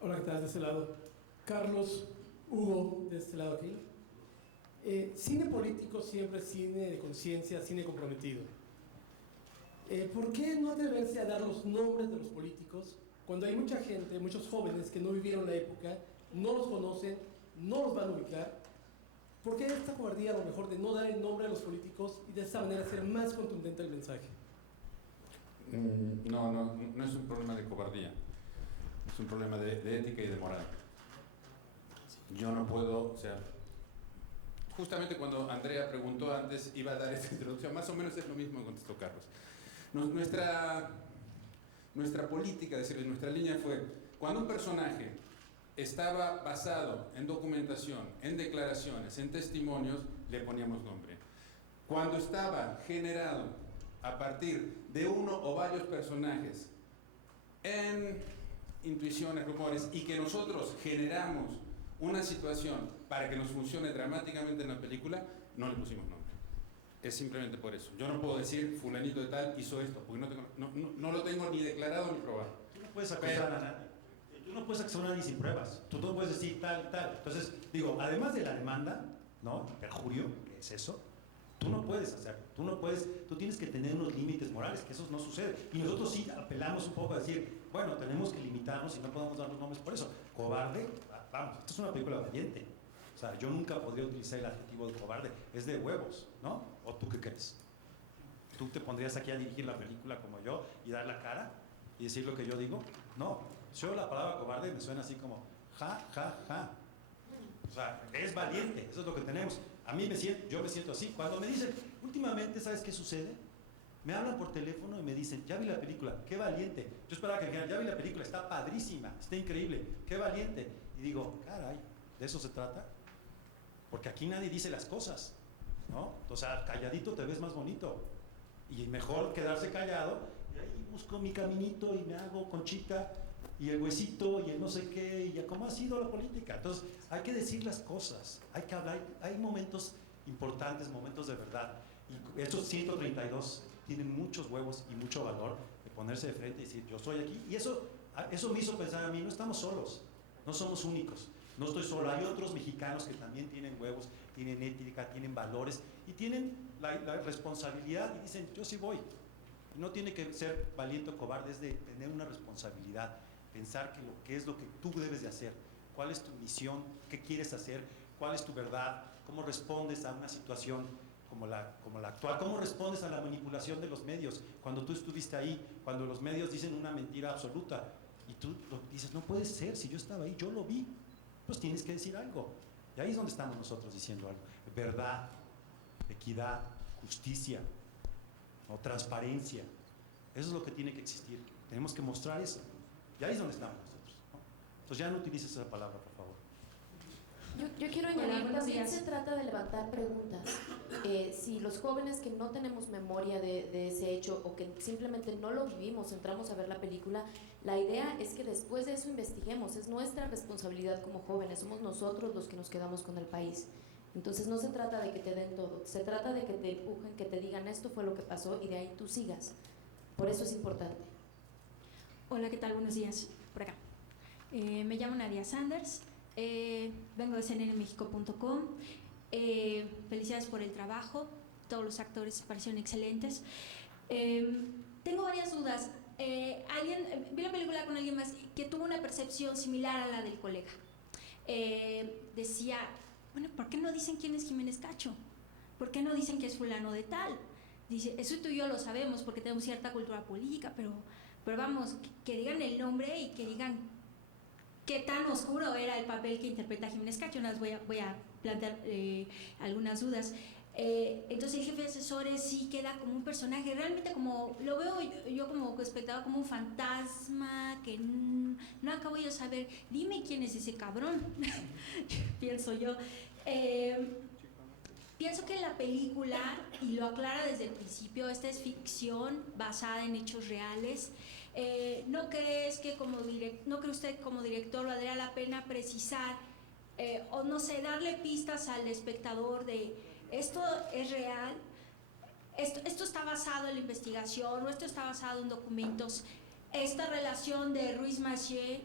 Hola, ¿qué tal? De este lado. Carlos, Hugo, de este lado aquí. Cine político siempre es cine de conciencia, cine comprometido. ¿Por qué no atreverse a dar los nombres de los políticos cuando hay mucha gente, muchos jóvenes que no vivieron la época, no los conocen, no los van a ubicar? ¿Por qué esta cobardía a lo mejor de no dar el nombre a los políticos y de esta manera ser más contundente el mensaje? No es un problema de cobardía, es un problema de ética y de moral. Yo no puedo, justamente cuando Andrea preguntó antes, iba a dar esta introducción, más o menos es lo mismo que contestó Carlos. Nuestra política, es decir, nuestra línea fue, cuando un personaje estaba basado en documentación, en declaraciones, en testimonios, le poníamos nombre. Cuando estaba generado a partir de uno o varios personajes en intuiciones, rumores, y que nosotros generamos una situación para que nos funcione dramáticamente en la película, no le pusimos nombre. Es simplemente por eso. Yo no puedo decir fulanito de tal hizo esto, porque no lo tengo ni declarado ni probado. Tú no puedes acusar a nadie. Tú no puedes acusar a nadie sin pruebas. Tú no puedes decir tal. Entonces, digo, además de la demanda, ¿no? Perjurio, que es eso, tú no puedes hacerlo. Tú tienes que tener unos límites morales, que eso no sucede. Y nosotros sí apelamos un poco a decir, bueno, tenemos que limitarnos y no podemos dar los nombres por eso. Cobarde, vamos, esto es una película valiente. O sea, yo nunca podría utilizar el adjetivo de cobarde. Es de huevos, ¿no? ¿O tú qué crees? ¿Tú te pondrías aquí a dirigir la película como yo y dar la cara y decir lo que yo digo? No. Yo la palabra cobarde me suena así como ja. O sea, es valiente, eso es lo que tenemos. Yo me siento así. Cuando me dicen, últimamente, ¿sabes qué sucede? Me hablan por teléfono y me dicen, ya vi la película, qué valiente. Yo esperaba que me dijeran, ya vi la película, está padrísima, está increíble, qué valiente. Y digo, caray, ¿de eso se trata? Porque aquí nadie dice las cosas, ¿no? O sea, calladito te ves más bonito. Y mejor quedarse callado, y ahí busco mi caminito y me hago conchita, y el huesito, y el no sé qué, y ya cómo ha sido la política. Entonces, hay que decir las cosas, hay que hablar, hay momentos importantes, momentos de verdad. Y estos 132 tienen muchos huevos y mucho valor de ponerse de frente y decir, yo estoy aquí. Y eso me hizo pensar a mí, no estamos solos, no somos únicos. No estoy solo, hay otros mexicanos que también tienen huevos, tienen ética, tienen valores y tienen la responsabilidad y dicen, yo sí voy. Y no tiene que ser valiente o cobarde, es de tener una responsabilidad, pensar qué es lo que tú debes de hacer, cuál es tu misión, qué quieres hacer, cuál es tu verdad, cómo respondes a una situación como la actual, cómo respondes a la manipulación de los medios, cuando tú estuviste ahí, cuando los medios dicen una mentira absoluta y tú dices, no puede ser, si yo estaba ahí, yo lo vi. Pues tienes que decir algo. Y ahí es donde estamos nosotros diciendo algo. Verdad, equidad, justicia, o transparencia. Eso es lo que tiene que existir. Tenemos que mostrar eso. Y ahí es donde estamos nosotros, ¿no? Entonces ya no utilices esa palabra, por favor. Yo quiero añadir, también se trata de levantar preguntas. Si los jóvenes que no tenemos memoria de ese hecho o que simplemente no lo vivimos, entramos a ver la película, la idea es que después de eso investiguemos, es nuestra responsabilidad como jóvenes, somos nosotros los que nos quedamos con el país. Entonces no se trata de que te den todo, se trata de que te empujen, que te digan esto fue lo que pasó y de ahí tú sigas. Por eso es importante. Hola, ¿qué tal? Buenos días, por acá. Me llamo Nadia Sanders. Vengo de cnnmexico.com. Felicidades por el trabajo, todos los actores parecieron excelentes. Tengo varias dudas. Vi la película con alguien más que tuvo una percepción similar a la del colega. Decía, bueno, ¿por qué no dicen quién es Jiménez Cacho? ¿Por qué no dicen que es fulano de tal? Dice, eso tú y yo lo sabemos porque tenemos cierta cultura política, pero vamos, que digan el nombre y que digan qué tan oscuro era el papel que interpreta Jiménez Cacho. Voy a plantear algunas dudas. Entonces el jefe de asesores sí queda como un personaje, realmente como lo veo yo como espectador, como un fantasma que no acabo de saber, dime quién es ese cabrón. Pienso yo. Pienso que la película, y lo aclara desde el principio, esta es ficción basada en hechos reales. ¿No cree usted como director valdría la pena precisar o no sé, darle pistas al espectador de esto es real, esto está basado en la investigación o esto está basado en documentos esta relación de Ruiz Massieu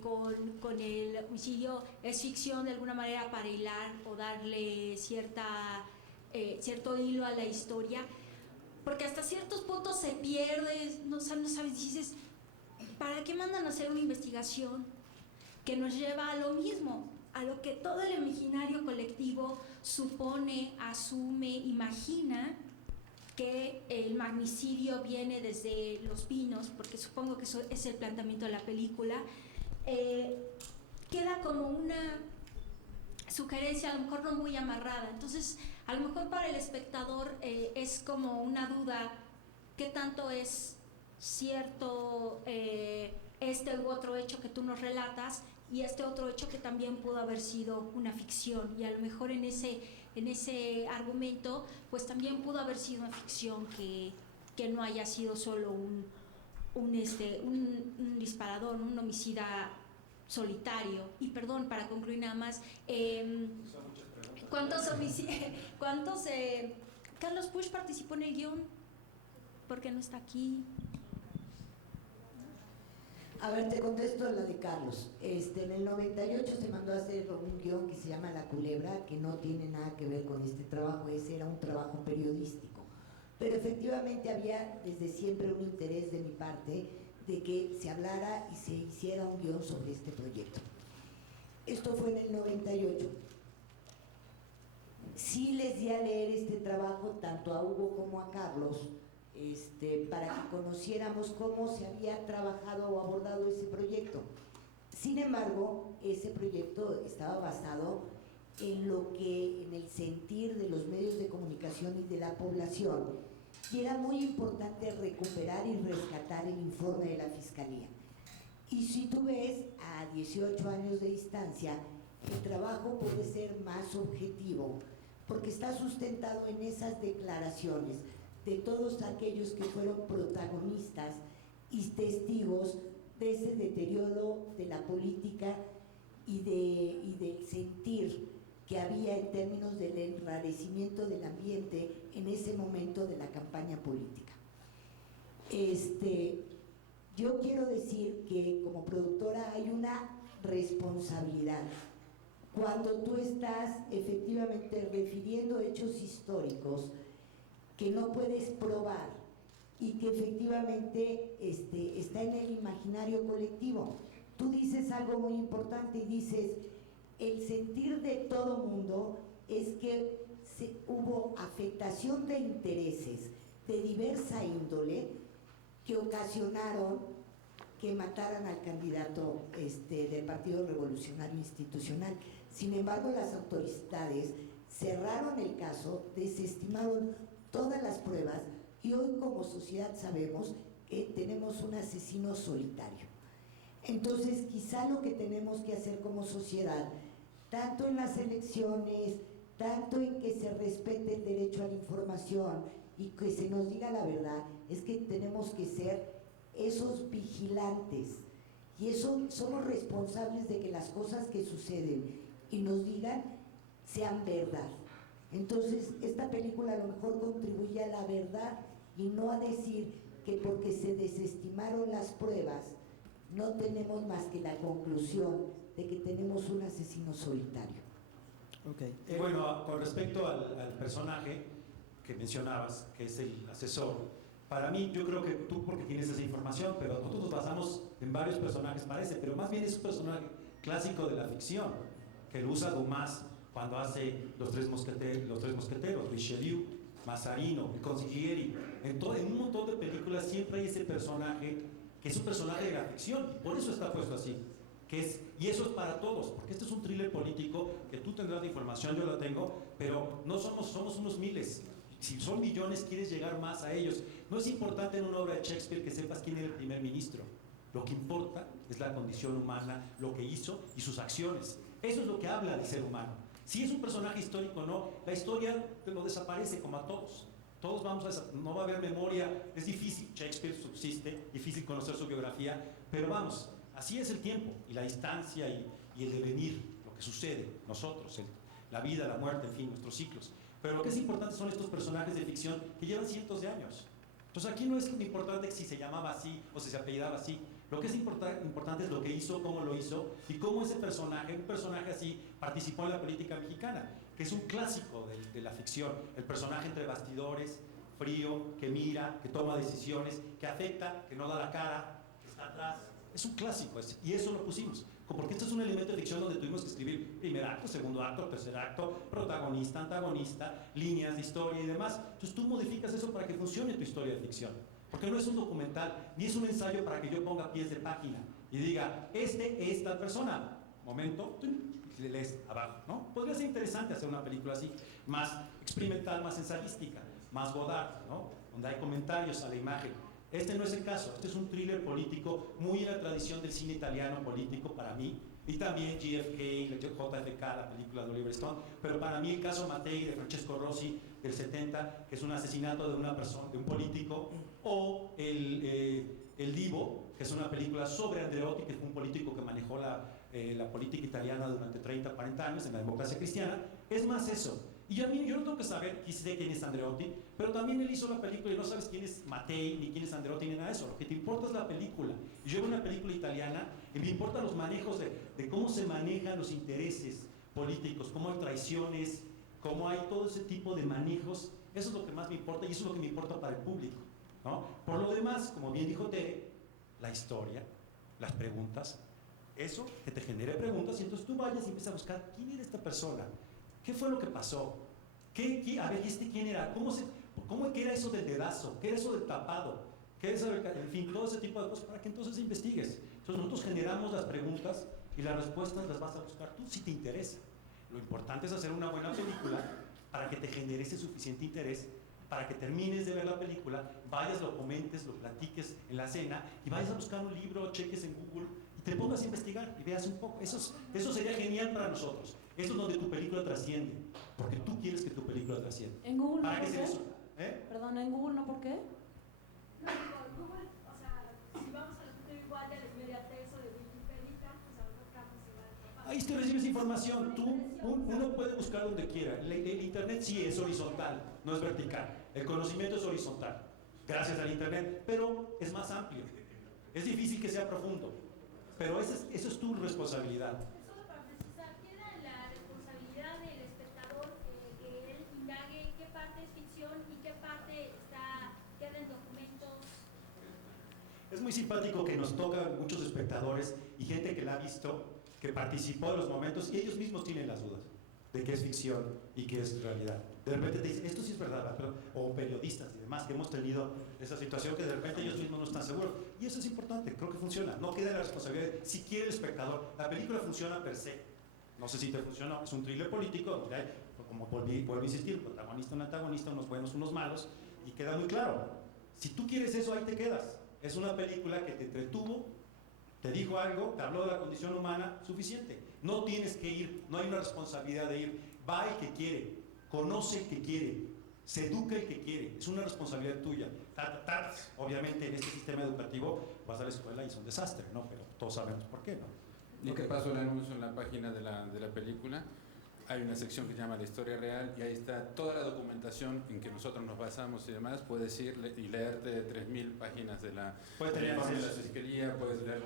con el homicidio es ficción de alguna manera para hilar o darle cierto hilo a la historia, porque hasta ciertos puntos se pierde, no sabes, dices, ¿para qué mandan a hacer una investigación que nos lleva a lo mismo, a lo que todo el imaginario colectivo supone, asume, imagina que el magnicidio viene desde Los Pinos, porque supongo que eso es el planteamiento de la película? Queda como una sugerencia, a lo mejor no muy amarrada. Entonces, a lo mejor para el espectador es como una duda, ¿qué tanto es cierto este u otro hecho que tú nos relatas y este otro hecho que también pudo haber sido una ficción? Y a lo mejor en ese argumento pues también pudo haber sido una ficción que no haya sido solo un disparador, un homicida solitario. Y perdón, para concluir nada más, ¿cuántos Carlos Puig participó en el guión? ¿Por qué no está aquí? A ver, te contesto la de Carlos. En el 98 se mandó a hacer un guión que se llama La Culebra, que no tiene nada que ver con este trabajo, ese era un trabajo periodístico. Pero efectivamente había desde siempre un interés de mi parte de que se hablara y se hiciera un guión sobre este proyecto. Esto fue en el 98. Sí les di a leer este trabajo tanto a Hugo como a Carlos, para que conociéramos cómo se había trabajado o abordado ese proyecto. Sin embargo, ese proyecto estaba basado en el sentir de los medios de comunicación y de la población, y era muy importante recuperar y rescatar el informe de la Fiscalía. Y si tú ves, a 18 años de distancia, el trabajo puede ser más objetivo, porque está sustentado en esas declaraciones de todos aquellos que fueron protagonistas y testigos de ese deterioro de la política y del sentir que había en términos del enrarecimiento del ambiente en ese momento de la campaña política. Yo quiero decir que como productora hay una responsabilidad cuando tú estás efectivamente refiriendo hechos históricos que no puedes probar y que efectivamente está en el imaginario colectivo. Tú dices algo muy importante y dices, el sentir de todo mundo es que hubo afectación de intereses de diversa índole que ocasionaron que mataran al candidato del Partido Revolucionario Institucional. Sin embargo, las autoridades cerraron el caso, desestimaron todas las pruebas y hoy como sociedad sabemos que tenemos un asesino solitario. Entonces, quizá lo que tenemos que hacer como sociedad, tanto en las elecciones, tanto en que se respete el derecho a la información y que se nos diga la verdad, es que tenemos que ser esos vigilantes y eso somos responsables de que las cosas que suceden y nos digan sean verdad. Entonces, esta película a lo mejor contribuye a la verdad y no a decir que porque se desestimaron las pruebas no tenemos más que la conclusión de que tenemos un asesino solitario. Okay. Bueno, con respecto al personaje que mencionabas, que es el asesor, para mí, yo creo que tú porque tienes esa información, pero nosotros nos basamos en varios personajes, parece, pero más bien es un personaje clásico de la ficción, que lo usa Dumas cuando hace los tres mosqueteros, Richelieu, Mazzarino, el Consiglieri. En un montón de películas siempre hay ese personaje que es un personaje de la ficción, por eso está puesto así. Y eso es para todos, porque este es un thriller político que tú tendrás de información, yo la tengo, pero no somos unos miles. Si son millones, quieres llegar más a ellos. No es importante en una obra de Shakespeare que sepas quién era el primer ministro. Lo que importa es la condición humana, lo que hizo y sus acciones. Eso es lo que habla del ser humano. Si es un personaje histórico o no, la historia lo desaparece como a todos. Todos no va a haber memoria, es difícil, Shakespeare subsiste, difícil conocer su biografía, pero vamos, así es el tiempo y la distancia y el devenir, lo que sucede, nosotros, la vida, la muerte, en fin, nuestros ciclos. Pero lo que es importante son estos personajes de ficción que llevan cientos de años. Entonces aquí no es importante si se llamaba así o si se apellidaba así. Lo que es importante es lo que hizo, cómo lo hizo y cómo ese personaje, un personaje así, participó en la política mexicana, que es un clásico de la ficción. El personaje entre bastidores, frío, que mira, que toma decisiones, que afecta, que no da la cara, que está atrás. Es un clásico y eso lo pusimos. Porque esto es un elemento de ficción donde tuvimos que escribir primer acto, segundo acto, tercer acto, protagonista, antagonista, líneas de historia y demás. Entonces tú modificas eso para que funcione tu historia de ficción. Porque no es un documental, ni es un ensayo para que yo ponga pies de página y diga, este es tal persona. Momento, y le lees abajo, ¿no? Podría ser interesante hacer una película así, más experimental, más ensayística, más Godard, ¿no? Donde hay comentarios a la imagen. Este no es el caso, este es un thriller político muy en la tradición del cine italiano político para mí, y también JFK, JFK, la película de Oliver Stone, pero para mí el caso Mattei de Francesco Rossi del 70, que es un asesinato de una persona, de un político, o El Divo, que es una película sobre Andreotti, que fue un político que manejó la política italiana durante 30, 40 años en la democracia cristiana, es más eso. Y yo no tengo que saber, sé quién es Andreotti, pero también él hizo la película y no sabes quién es Mattei, ni quién es Andreotti, ni nada de eso. Lo que te importa es la película. Y yo veo una película italiana y me importan los manejos de cómo se manejan los intereses políticos, cómo hay traiciones, cómo hay todo ese tipo de manejos. Eso es lo que más me importa y eso es lo que me importa para el público, ¿no? Por lo demás, como bien dijo Tere, la historia, las preguntas, eso que te genere preguntas y entonces tú vayas y empiezas a buscar quién era esta persona. ¿Qué fue lo que pasó? A ver, quién era? ¿Qué era eso del dedazo? ¿Qué era eso del tapado? ¿Qué era eso del, en fin, todo ese tipo de cosas para que entonces investigues? Entonces nosotros generamos las preguntas y las respuestas las vas a buscar tú si te interesa. Lo importante es hacer una buena película para que te genere ese suficiente interés, para que termines de ver la película, vayas, lo comentes, lo platiques en la cena y vayas a buscar un libro, cheques en Google y te pongas a investigar y veas un poco. Eso sería genial para nosotros. Eso es donde tu película trasciende, porque tú quieres que tu película trascienda. ¿En Google no ¿Para qué por es qué? eso? Perdón, ¿en Google no por qué? No, por Google, o sea, si vamos al punto igual de la inmediatez o de Wikipedia, pues a lo mejor Carlos se va a atrapar. Ahí tú recibes información, uno puede buscar donde quiera. El internet sí es horizontal, no es vertical. El conocimiento es horizontal, gracias al internet, pero es más amplio. Es difícil que sea profundo, pero eso es tu responsabilidad. Solo para precisar, queda la responsabilidad del espectador que él indague qué parte es ficción y qué parte queda en documentos. Es muy simpático que nos tocan muchos espectadores y gente que la ha visto, que participó de los momentos y ellos mismos tienen las dudas de qué es ficción y qué es realidad. De repente te dicen, esto sí es verdad, o periodistas y demás que hemos tenido esa situación que de repente ellos mismos no están seguros. Y eso es importante, creo que funciona. No queda la responsabilidad de si quiere el espectador. La película funciona per se. No sé si te funcionó, es un thriller político donde hay, como vuelvo a insistir, un protagonista, un antagonista, unos buenos, unos malos, y queda muy claro. Si tú quieres eso, ahí te quedas. Es una película que te entretuvo, te dijo algo, te habló de la condición humana, suficiente. No tienes que ir, no hay una responsabilidad de ir. Va el que quiere, conoce el que quiere, se educa el que quiere. Es una responsabilidad tuya. Obviamente en este sistema educativo vas a la escuela y es un desastre, ¿no? Pero todos sabemos por qué, ¿no? Y te paso el anuncio en la página de la película. Hay una sección que se llama La Historia Real y ahí está toda la documentación en que nosotros nos basamos y demás. Puedes ir y leerte 3.000 páginas de la fiscalía, puedes leer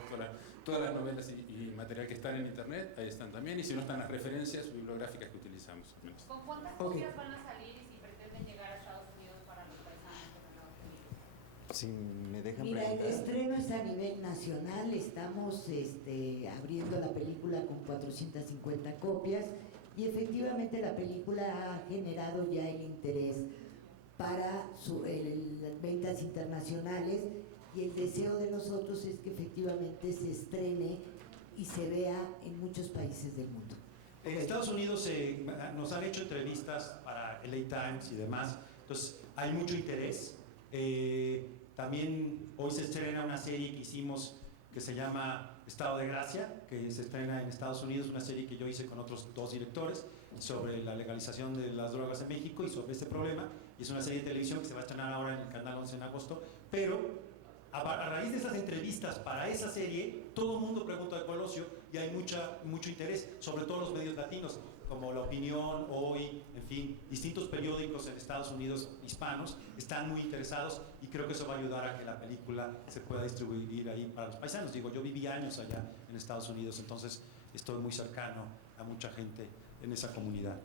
todas las novelas y material que están en internet, ahí están también, y si no están las referencias bibliográficas que utilizamos. ¿Con cuántas copias van a salir y si pretenden llegar a Estados Unidos para los paisanos que no lo piden? Si me dejan Mira, el preguntar. estreno es a nivel nacional, estamos abriendo la película con 450 copias y efectivamente la película ha generado ya el interés para las ventas internacionales y el deseo de nosotros es que efectivamente se estrene y se vea en muchos países del mundo. En Estados Unidos nos han hecho entrevistas para LA Times y demás, entonces hay mucho interés. También hoy se estrena una serie que hicimos que se llama Estado de Gracia, que se estrena en Estados Unidos, una serie que yo hice con otros 2 directores sobre la legalización de las drogas en México y sobre este problema, y es una serie de televisión que se va a estrenar ahora en el canal 11 en agosto, pero a raíz de esas entrevistas para esa serie, todo el mundo pregunta de Colosio y hay mucho interés, sobre todo los medios latinos. como La Opinión, Hoy, en fin, distintos periódicos en Estados Unidos hispanos están muy interesados y creo que eso va a ayudar a que la película se pueda distribuir ahí para los paisanos. Digo, yo viví años allá en Estados Unidos, entonces estoy muy cercano a mucha gente en esa comunidad.